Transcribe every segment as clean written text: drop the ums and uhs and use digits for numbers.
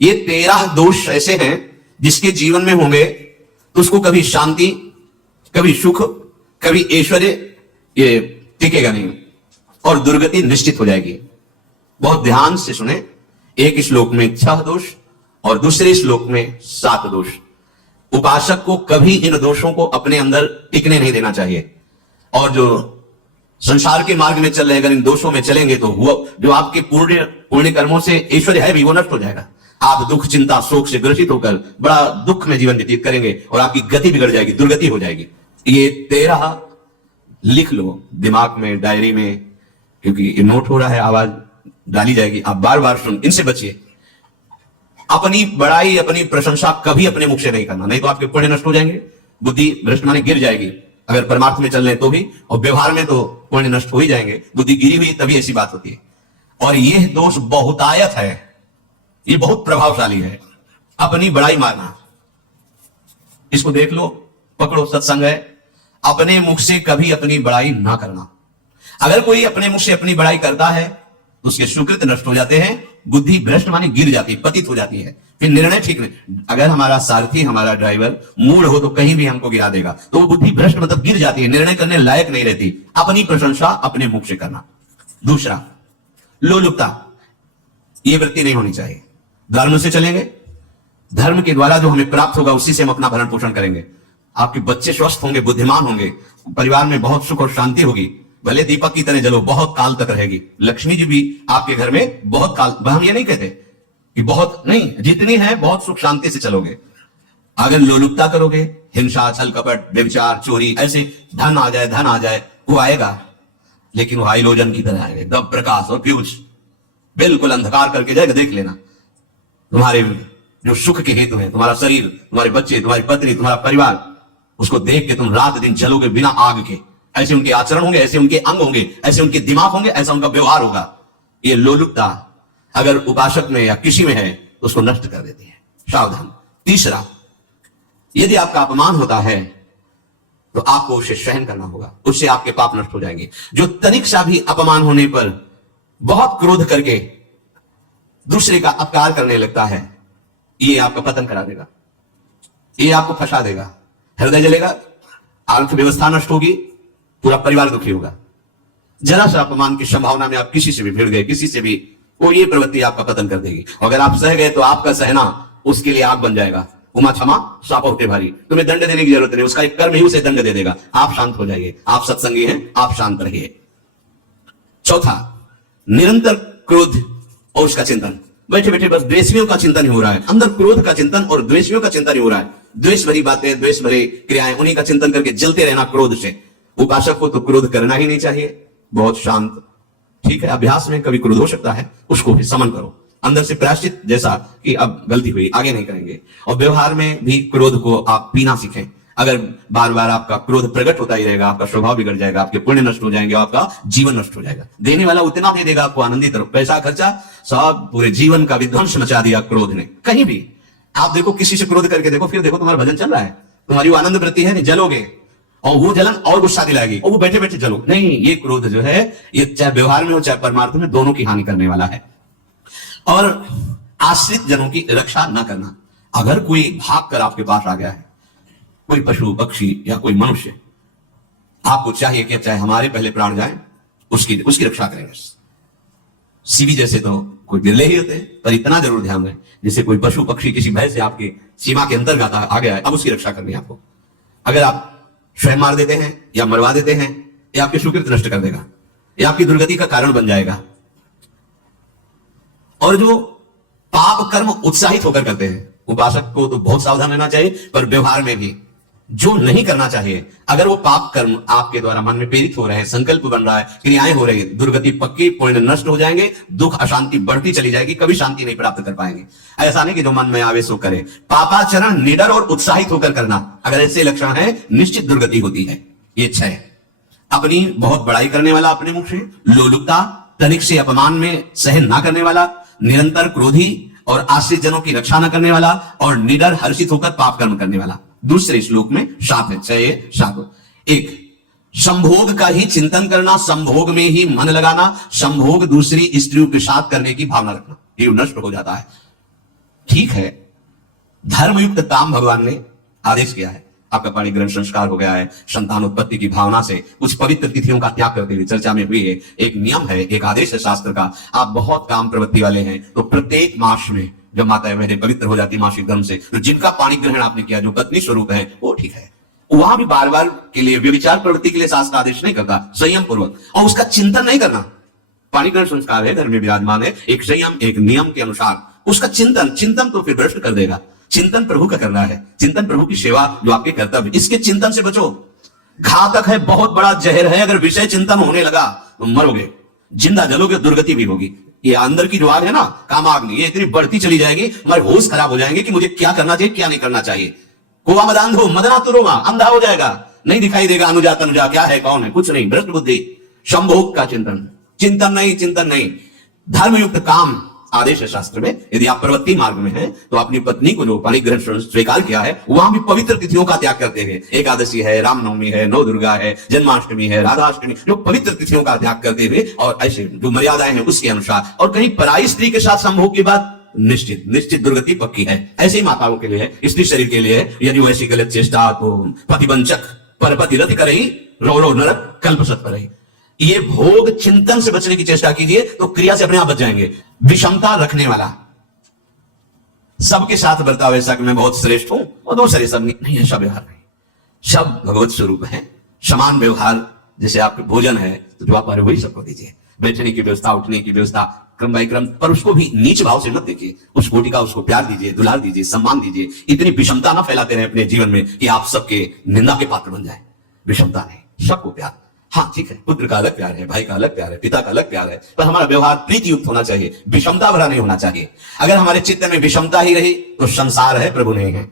ये 13 दोष ऐसे हैं जिसके जीवन में होंगे तो उसको कभी शांति, कभी सुख, कभी ऐश्वर्य ये टिकेगा नहीं और दुर्गति निश्चित हो जाएगी। बहुत ध्यान से सुने। एक श्लोक में 6 दोष और दूसरे श्लोक में 7 दोष। उपासक को कभी इन दोषों को अपने अंदर टिकने नहीं देना चाहिए। और जो संसार के मार्ग में चल रहे अगर इन दोषों में चलेंगे तो वो जो आपके पुण्य कर्मों से ऐश्वर्य है भी वो नष्ट हो जाएगा। आप दुख, चिंता, शोक से ग्रसित होकर बड़ा दुख में जीवन व्यतीत करेंगे और आपकी गति बिगड़ जाएगी, दुर्गति हो जाएगी। ये 13 लिख लो दिमाग में, डायरी में, क्योंकि ये नोट हो रहा है, आवाज डाली जाएगी, आप बार बार सुन, इनसे बचिए। अपनी बड़ाई, अपनी प्रशंसा कभी अपने मुख से नहीं करना, नहीं तो आपके पुण्य नष्ट हो जाएंगे, बुद्धि भ्रष्ट माने गिर जाएगी। अगर परमार्थ में चल रहे तो भी, और व्यवहार में तो पुण्य नष्ट हो ही जाएंगे, बुद्धि गिरी हुई तभी ऐसी बात होती है। और यह दोष बहुतायत है, ये बहुत प्रभावशाली है। अपनी बड़ाई मारना, इसको देख लो, पकड़ो, सत्संग है। अपने मुख से कभी अपनी बड़ाई ना करना। अगर कोई अपने मुख से अपनी बड़ाई करता है तो उसके सुकृत नष्ट हो जाते हैं, बुद्धि भ्रष्ट माने गिर जाती है, पतित हो जाती है, फिर निर्णय ठीक नहीं। अगर हमारा सारथी, हमारा ड्राइवर मूड हो तो कहीं भी हमको गिरा देगा, तो वो बुद्धि भ्रष्ट मतलब गिर जाती है, निर्णय करने लायक नहीं रहती। अपनी प्रशंसा अपने मुख से करना। दूसरा, लोलुपता, ये वृत्ति नहीं होनी चाहिए। धर्म से चलेंगे, धर्म के द्वारा जो हमें प्राप्त होगा उसी से हम अपना भरण पोषण करेंगे। आपके बच्चे स्वस्थ होंगे, बुद्धिमान होंगे, परिवार में बहुत सुख और शांति होगी। भले दीपक की तरह जलो, बहुत काल तक रहेगी। लक्ष्मी जी भी आपके घर में बहुत काल, हम ये नहीं कहते कि बहुत नहीं, जितनी है बहुत सुख शांति से चलोगे। अगर लोलुपता करोगे, हिंसा, छल कपट, व्यभिचार, चोरी, ऐसे धन आ जाए, वो आएगा, लेकिन वो हाइलोजन की तरह आएगा, एकदम प्रकाश और फ्यूज, बिल्कुल अंधकार करके जाएगा। देख लेना, तुम्हारे जो सुख के हेतु है, तुम्हारा शरीर, तुम्हारे बच्चे, तुम्हारी पत्नी, तुम्हारा परिवार, उसको देख के तुम रात दिन जलोगे बिना आग के। ऐसे उनके आचरण होंगे, ऐसे उनके अंग होंगे, ऐसे उनके दिमाग होंगे, ऐसा उनका व्यवहार होगा। ये लोलुपता अगर उपासक में या किसी में है तो उसको नष्ट कर देती है, सावधान। तीसरा, यदि आपका अपमान होता है तो आपको उसे सहन करना होगा, उससे आपके पाप नष्ट हो जाएंगे। जो तनिक सा भी अपमान होने पर बहुत क्रोध करके दूसरे का अपकार करने लगता है, ये आपका पतन करा देगा, ये आपको फंसा देगा, हृदय जलेगा, अर्थव्यवस्था नष्ट होगी, पूरा परिवार दुखी होगा। जरा सा अपमान की संभावना में आप किसी से भी भिड़ गए, किसी से भी, वो ये प्रवृत्ति आपका पतन कर देगी। अगर आप सह गए तो आपका सहना उसके लिए आग बन जाएगा। उमा क्षमा सापा उठे भारी, तुम्हें दंड देने की जरूरत नहीं, उसका एक कर्म ही उसे दंड दे देगा। आप शांत हो जाइए, आप सत्संगी हैं, आप शांत रहिए। चौथा, निरंतर क्रोध और उसका चिंतन। बैठे बैठे बस द्वेषियों का चिंतन ही हो रहा है, अंदर क्रोध का चिंतन और द्वेषियों का चिंतन ही हो रहा है। द्वेष भरी बातें, द्वेष भरी क्रियाएं, उन्हीं का चिंतन करके जलते रहना क्रोध से। उपासक को तो क्रोध करना ही नहीं चाहिए, बहुत शांत, ठीक है, अभ्यास में कभी क्रोध हो सकता है, उसको भी समन करो, अंदर से प्रायश्चित, जैसा कि अब गलती हुई, आगे नहीं करेंगे। और व्यवहार में भी क्रोध को आप पीना सीखें। अगर बार बार आपका क्रोध प्रकट होता ही रहेगा, आपका स्वभाव बिगड़ जाएगा, आपके पुण्य नष्ट हो जाएंगे, आपका जीवन नष्ट हो जाएगा। देने वाला उतना दे देगा आपको आनंदित, पैसा खर्चा सब, पूरे जीवन का विध्वंस मचा दिया क्रोध ने। कहीं भी आप देखो, किसी से क्रोध करके देखो, फिर देखो तुम्हारा भजन चल रहा है, तुम्हारी वो आनंद वृत्ति है, नहीं जलोगे, और वो जलन और गुस्सा दिलाएगी, और वो बैठे बैठे चलो नहीं। ये क्रोध जो है, ये चाहे व्यवहार में हो चाहे परमार्थ में, दोनों की हानि करने वाला है। और आश्रित जनों की रक्षा न करना। अगर कोई भाग कर आपके पास आ गया है, कोई पशु पक्षी या कोई मनुष्य, आपको चाहिए कि चाहे हमारे पहले प्राण जाए, उसकी रक्षा करेंगे। सीवी जैसे तो कोई बिरले ही होते हैं, पर इतना जरूर ध्यान दें, जैसे कोई पशु पक्षी किसी भय से आपकी सीमा के अंतर्गत आ गया है, अब उसकी रक्षा करनी है आपको। अगर आप स्वयं मार देते हैं या मरवा देते हैं, ये आपके सुकृत नष्ट कर देगा, ये आपकी दुर्गति का कारण बन जाएगा। और जो पाप कर्म उत्साहित होकर करते हैं, उपासक को तो बहुत सावधान रहना चाहिए, पर व्यवहार में भी जो नहीं करना चाहिए। अगर वो पाप कर्म आपके द्वारा मन में प्रेरित हो रहे हैं, संकल्प बन रहा है, क्रियाएं हो रही है, दुर्गति पक्की, पुण्य नष्ट हो जाएंगे, दुख अशांति बढ़ती चली जाएगी, कभी शांति नहीं प्राप्त कर पाएंगे। ऐसा नहीं कि जो मन में आवे सो करे। पापाचरण निडर और उत्साहित होकर करना, अगर ऐसे लक्षण है, निश्चित दुर्गति होती है। ये 6, अपनी बहुत बड़ाई करने वाला अपने मुख से, लोलुपता, तनिक से अपमान में सहन ना करने वाला, निरंतर क्रोधी और आश्रित जनों की रक्षा न करने वाला, और निडर हर्षित होकर पाप कर्म करने वाला। दूसरे श्लोक में 7 है, 6 7। 1, संभोग का ही चिंतन करना, संभोग में ही मन लगाना, संभोग दूसरी स्त्रियों के साथ करने की भावना रखना, ये नष्ट हो जाता है। ठीक है, धर्मयुक्त काम भगवान ने आदेश किया है। आपका पाणी ग्रहण संस्कार हो गया है, संतान उत्पत्ति की भावना से कुछ पवित्र तिथियों का त्याग करते हुए चर्चा में हुई है। एक नियम है, एक आदेश है शास्त्र का। आप बहुत काम प्रवृत्ति वाले हैं तो प्रत्येक मास में जब माता बहनें पवित्र हो जाती मासिक धर्म से, तो जिनका पाणी ग्रहण आपने किया, जो पत्नी स्वरूप है, वो ठीक है। वहां भी बार बार के लिए व्यभिचार प्रवृत्ति के लिए शास्त्र आदेश नहीं करता, संयम पूर्वक, और उसका चिंतन नहीं करना। पाणी ग्रहण संस्कार है, घर में विराजमान है, एक संयम एक नियम के अनुसार उसका चिंतन तो फिर भ्रष्ट कर देगा। चिंतन प्रभु का करना है, चिंतन प्रभु की सेवा जो आपके कर्तव्य, इसके चिंतन से बचो। घातक है, बहुत बड़ा जहर है। अगर विषय चिंतन होने लगा तो मरोगे, जिंदा जलोगे, दुर्गति भी होगी। ये अंदर की जो आग है ना, कामाग्नि, ये इतनी बढ़ती चली जाएगी, हमारे होश खराब हो जाएंगे कि मुझे क्या करना चाहिए क्या नहीं करना चाहिए। कुआ मदांधो मदना तुरुमा, अंधा हो जाएगा, नहीं दिखाई देगा अनुजा तनुजा क्या है कौन है, कुछ नहीं, भ्रष्ट बुद्धि। संभोग का चिंतन, चिंतन नहीं। धर्मयुक्त काम आदेश है शास्त्र में। यदि आप प्रवृत्ति मार्ग में हैं तो अपनी पत्नी को जो पाणी ग्रहण स्वीकार किया है, वहां भी पवित्र तिथियों का त्याग करते हैं। एकादशी है, रामनवमी है, नौ दुर्गा है, जन्माष्टमी है, राधाष्टमी, जो पवित्र तिथियों का त्याग करते हुए और ऐसे जो मर्यादाएं हैं उसके अनुसार, और कहीं पराई स्त्री के साथ संभोग की बात निश्चित दुर्गति पक्की है। ऐसे ही माताओं के लिए है, स्त्री शरीर के लिए है। यदि वैसी गलत चेष्टा तो पतिवंचक परपति रति करही, रो नरक कल्पसत करही। ये भोग चिंतन से बचने की चेष्टा कीजिए तो क्रिया से अपने आप बच जाएंगे। विषमता रखने वाला, सबके साथ बर्ताव ऐसा कि मैं बहुत श्रेष्ठ हूं और दूसरे सब नहीं, ऐसा व्यवहार नहीं। सब भगवत स्वरूप है, समान व्यवहार। जैसे आपके भोजन है तो जो आप आ रहे वही सबको दीजिए, बैठने की व्यवस्था, उठने की व्यवस्था, क्रम बाई क्रम, पर उसको भी नीच भाव से मत देखिए। उस कोटि का उसको प्यार दीजिए, दुलार दीजिए, सम्मान दीजिए। इतनी विषमता ना फैलाते रहे अपने जीवन में कि आप सबके निंदा के पात्र बन जाए। विषमता नहीं, सबको प्यार। हाँ ठीक है, पुत्र का अलग प्यार है, भाई का अलग प्यार है, पिता का अलग प्यार है, पर हमारा व्यवहार प्रीति युक्त होना चाहिए, विषमता भरा नहीं होना चाहिए। अगर हमारे चित्त में विषमता ही रही तो संसार है, प्रभु नहीं है।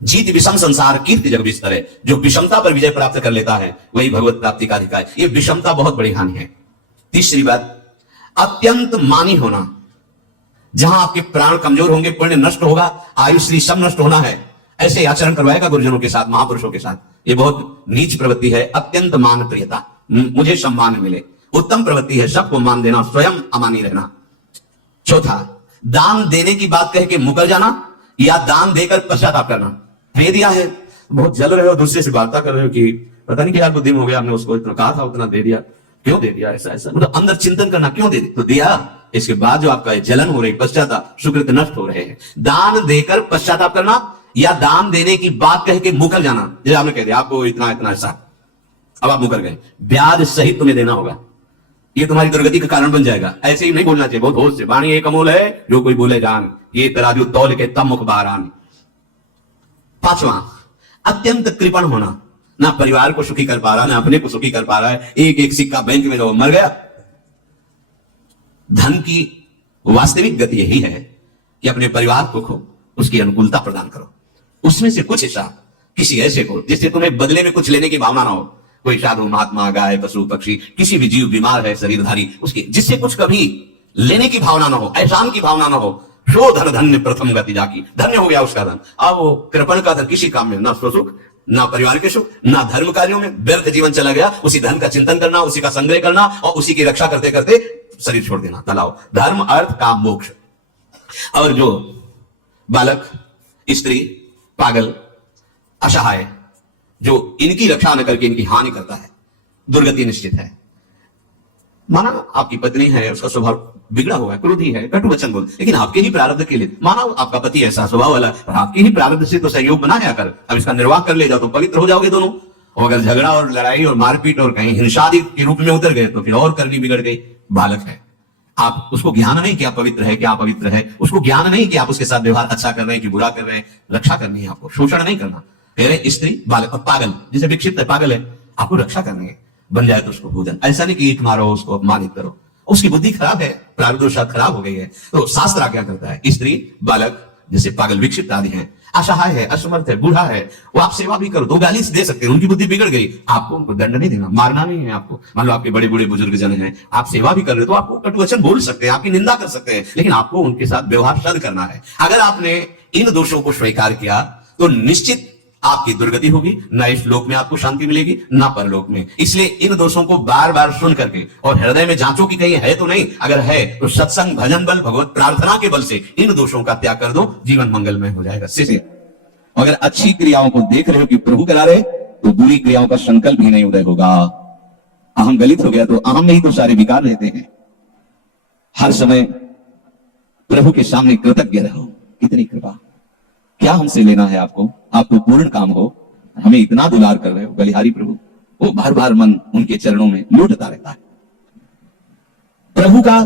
जीत विषम संसार कीर्ति जग विस्तर है। जो विषमता पर विजय प्राप्त कर लेता है वही भगवत प्राप्ति का अधिकार है। ये विषमता बहुत बड़ी हानि है। तीसरी बात, अत्यंत मानी होना। जहां आपके प्राण कमजोर होंगे, पुण्य नष्ट होगा, आयुश्री सब नष्ट होना है, ऐसे आचरण करवाएगा गुरुजनों के साथ, महापुरुषों के साथ। ये बहुत नीच प्रवृत्ति है। अत्यंत मान प्रियता, मुझे सम्मान मिले, उत्तम प्रवृत्ति है। सबको मान देना, स्वयं अमानी रहना। चौथा, दान देने की बात कह के मुकर जाना या दान देकर पश्चाताप करना। दे दिया है, बहुत जल रहे हो, दूसरे से वार्ता कर रहे हो कि पता नहीं क्या बुद्धि में हो गया, आपने उसको इतना कहा था, उतना दे दिया, क्यों दे दिया, ऐसा मतलब अंदर चिंतन करना, क्यों दे तो दिया। इसके बाद जो आपका जलन हो रही, पश्चाताप, सुकृत नष्ट हो रहे हैं। दान देकर पश्चाताप करना या दान देने की बात कह के मुकर जाना। जैसे आपने कह दिया आपको इतना इतना ऐसा, अब आप मुकर गए, ब्याज सहित तुम्हें देना होगा, ये तुम्हारी दुर्गति का कारण बन जाएगा। ऐसे ही नहीं बोलना चाहिए, बहुत होश से। वाणी एक अमूल है, जो कोई बोले जान, ये तराजू तौल के तब मुख बारान। पांचवा, अत्यंत कृपण होना। ना परिवार को सुखी कर पा रहा, ना अपने को सुखी कर पा रहा है। एक एक सिक्का बैंक में जो मर गया। धन की वास्तविक गति यही है कि अपने परिवार को उसकी अनुकूलता प्रदान करो, उसमें से कुछ हिस्सा किसी ऐसे को जिससे तुम्हें बदले में कुछ लेने की भावना ना हो। कोई साधु महात्मा, गाय, पशु, पक्षी, किसी भी जीव बीमार है, शरीरधारी, उसके जिससे कुछ कभी लेने की भावना ना हो, एहसान की भावना ना हो। शो धन धन्य प्रथम गति जाकी, धन्य हो गया उसका धन। अब वो कृपण का धन किसी काम में ना स्वसुख, ना परिवार के सुख, ना धर्म कार्यों में, व्यर्थ जीवन चला गया। उसी धन का चिंतन करना, उसी का संग्रह करना और उसी की रक्षा करते करते शरीर छोड़ देना। तलाव, धर्म, अर्थ, काम, मोक्ष। और जो बालक, स्त्री, पागल, असहाय, जो इनकी रक्षा न करके इनकी हानि करता है, दुर्गति निश्चित है। माना आपकी पत्नी है, उसका स्वभाव बिगड़ा हुआ है, क्रोधी है, कटु वचन बोल, लेकिन आपके ही प्रारब्ध के लिए, माना आपका पति ऐसा स्वभाव वाला, और आपके ही प्रारब्ध से तो सहयोग बना है। अगर अब इसका निर्वाह कर ले जाओ तो पवित्र हो जाओगे दोनों। और अगर झगड़ा और लड़ाई और मारपीट और कहीं हिंसादी के रूप में उतर गए तो फिर और करनी बिगड़ गई। बालक है, आप उसको ज्ञान नहीं कि आप पवित्र है, क्या पवित्र है, उसको ज्ञान नहीं कि आप उसके साथ व्यवहार अच्छा कर रहे हैं कि बुरा कर रहे हैं। रक्षा करनी है आपको, शोषण नहीं करना। कह रहे स्त्री, बालक और पागल, जिसे विक्षिप्त है, पागल है, आपको रक्षा करनी है। बन जाए तो उसको भोजन, ऐसा नहीं कि ईट मारो, उसको अपमानित करो, उसकी बुद्धि खराब है, प्रारब्ध खराब हो गई है। तो शास्त्र आज्ञा करता है, स्त्री, बालक, जैसे पागल, विक्षिप्त आदि हैं, असहाय है, असमर्थ है, बूढ़ा है, वो आप सेवा भी करो, दो गाली दे सकते हैं, उनकी बुद्धि बिगड़ गई, आपको उनको दंड नहीं देना, मारना नहीं है आपको। मान लो आपके बड़े बूढ़े बुजुर्ग जन हैं, आप सेवा भी कर रहे हो तो आपको कटु वचन बोल सकते हैं, आपकी निंदा कर सकते हैं, लेकिन आपको उनके साथ व्यवहार सद करना है। अगर आपने इन दोषों को स्वीकार किया तो निश्चित आपकी दुर्गति होगी, ना इस लोक में आपको शांति मिलेगी, ना परलोक में। इसलिए इन दोषों को बार बार सुन करके और हृदय में जांचो कि कहीं है तो नहीं। अगर है तो सत्संग, भजन बल, भगवत प्रार्थना के बल से इन दोषों का त्याग कर दो, जीवन मंगलमय हो जाएगा। से अगर अच्छी क्रियाओं को देख रहे हो कि प्रभु करा रहे, तो बुरी क्रियाओं का संकल्प भी नहीं उदय होगा। अहम गलित हो गया तो अहम में ही तो सारे विकार रहते हैं। हर समय प्रभु के सामने कृतज्ञ रहो। कितनी कृपा, क्या हमसे लेना है आपको? आपको पूर्ण काम हो, हमें इतना दुलार कर रहे हो बलिहारी प्रभु। वो बार बार मन उनके चरणों में लौटता रहता है। प्रभु का